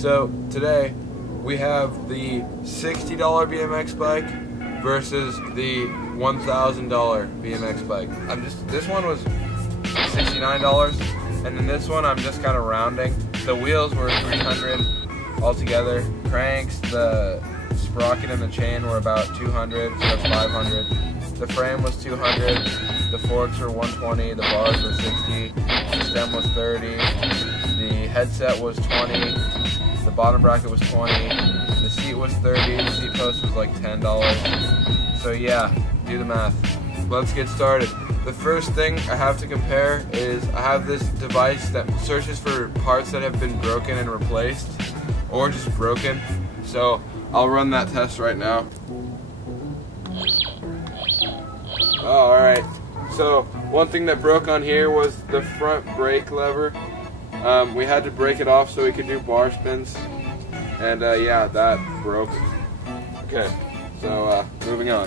So today we have the $60 BMX bike versus the $1,000 BMX bike. This one was $69, and then this one I'm just kind of rounding. The wheels were $300 altogether. Cranks, the sprocket and the chain were about $200, so that's $500. The frame was $200. The forks were $120. The bars were $60. The stem was $30. The headset was $20. The bottom bracket was $20. The seat was $30. The seat post was like $10. So yeah, do the math. Let's get started. The first thing I have to compare is I have this device that searches for parts that have been broken and replaced, or just broken. So I'll run that test right now. Oh, alright. So one thing that broke on here was the front brake lever. We had to break it off so we could do bar spins. And yeah, that broke. Okay, so moving on.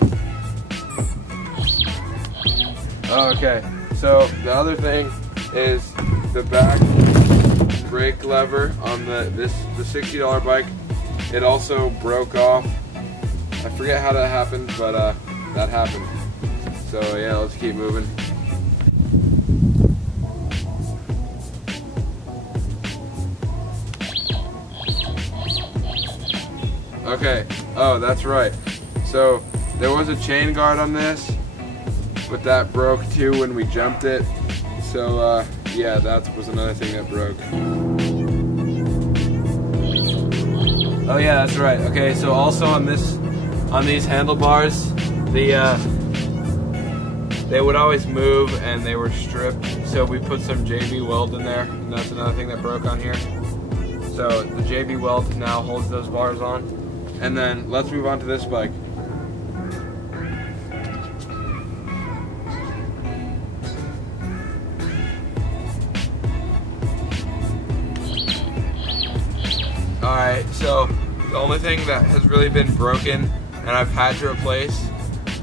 Okay, so the other thing is the back brake lever on the $60 bike. It also broke off. I forget how that happened, but that happened. So yeah, let's keep moving. Okay, oh, that's right. So there was a chain guard on this, but that broke too when we jumped it. So yeah, that was another thing that broke. Oh yeah, that's right. Okay, so also on these handlebars, they would always move and they were stripped. So we put some JB weld in there, and that's another thing that broke on here. So the JB weld now holds those bars on. And then let's move on to this bike. Alright, so the only thing that has really been broken and I've had to replace,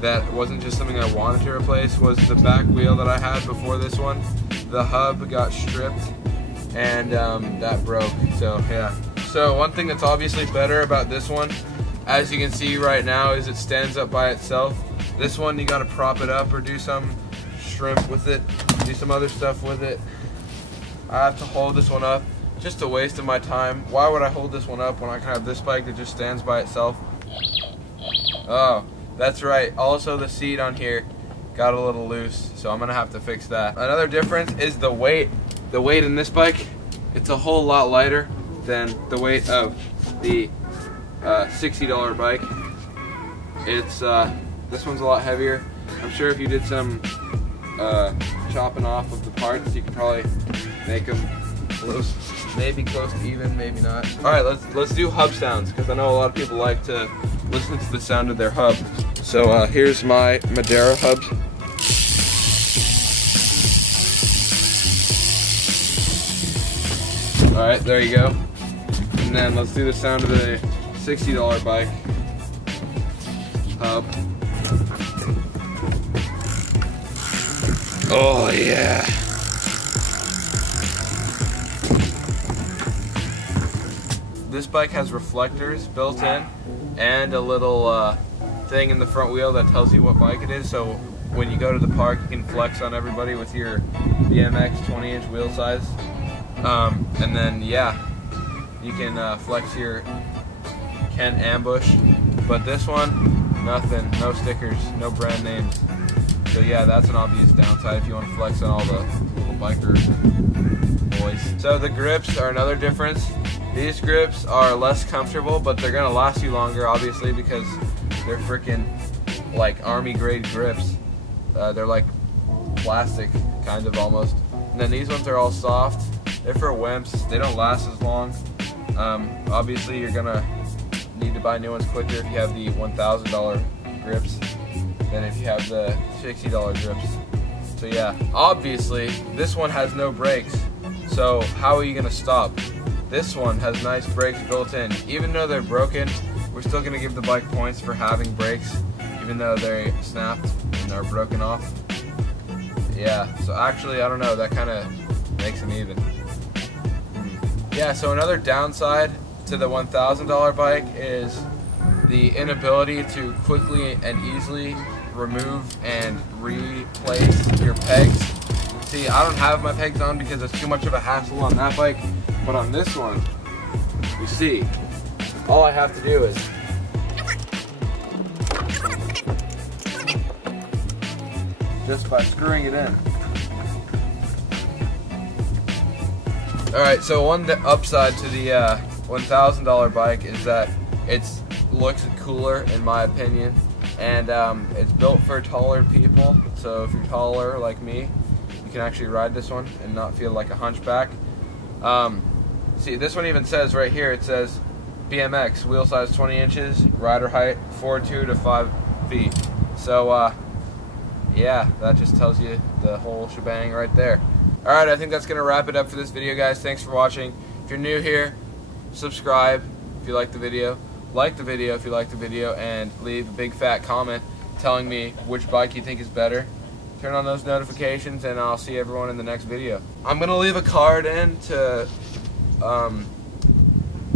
that wasn't just something I wanted to replace, was the back wheel that I had before this one. The hub got stripped and that broke, so yeah. So one thing that's obviously better about this one, as you can see right now, is it stands up by itself. This one you gotta prop it up or do some shrimp with it, do some other stuff with it. I have to hold this one up. Just a waste of my time. Why would I hold this one up when I can have this bike that just stands by itself? Oh, that's right. Also the seat on here got a little loose, so I'm gonna have to fix that. Another difference is the weight. The weight in this bike, it's a whole lot lighter than the weight of the $60 bike. It's this one's a lot heavier. I'm sure if you did some chopping off of the parts, you could probably make them close, maybe close to even, maybe not. All right, let's do hub sounds, because I know a lot of people like to listen to the sound of their hub. So here's my Madeira hubs. All right, there you go. And then let's do the sound of the $60 bike hub. Oh yeah. This bike has reflectors built in and a little thing in the front wheel that tells you what bike it is, so when you go to the park you can flex on everybody with your BMX 20-inch wheel size. And then yeah, you can flex your Kent Ambush, but this one, nothing, no stickers, no brand names. So yeah, that's an obvious downside if you want to flex on all the little biker boys. So the grips are another difference. These grips are less comfortable, but they're gonna last you longer, obviously, because they're freaking like army grade grips. They're like plastic, kind of almost. And then these ones are all soft. They're for wimps. They don't last as long. Obviously, you're gonna need to buy new ones quicker if you have the $1,000 grips than if you have the $60 grips. So yeah, obviously this one has no brakes. So how are you gonna stop? This one has nice brakes built in. Even though they're broken, we're still gonna give the bike points for having brakes, even though they're snapped and are broken off. Yeah, so actually, I don't know, that kind of makes them even. Yeah, so another downside to the $1,000 bike is the inability to quickly and easily remove and replace your pegs. See, I don't have my pegs on because it's too much of a hassle on that bike, but on this one, you see, all I have to do is just by screwing it in. Alright, so one upside to the $1,000 bike is that it looks cooler in my opinion, and it's built for taller people, so if you're taller like me, you can actually ride this one and not feel like a hunchback. See, this one even says right here, it says BMX, wheel size 20 inches, rider height 4'2" to 5 feet. So yeah, that just tells you the whole shebang right there. Alright, I think that's going to wrap it up for this video, guys. Thanks for watching. If you're new here, subscribe if you like the video. Like the video if you like the video, and leave a big fat comment telling me which bike you think is better. Turn on those notifications, and I'll see everyone in the next video. I'm going to leave a card in to, I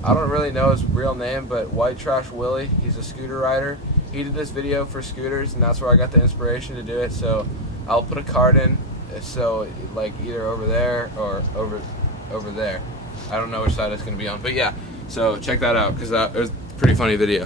don't really know his real name, but White Trash Willie. He's a scooter rider. He did this video for scooters, and that's where I got the inspiration to do it. So I'll put a card in, so like either over there or over there. I don't know which side it's going to be on, but yeah. So check that out, because that was a pretty funny video.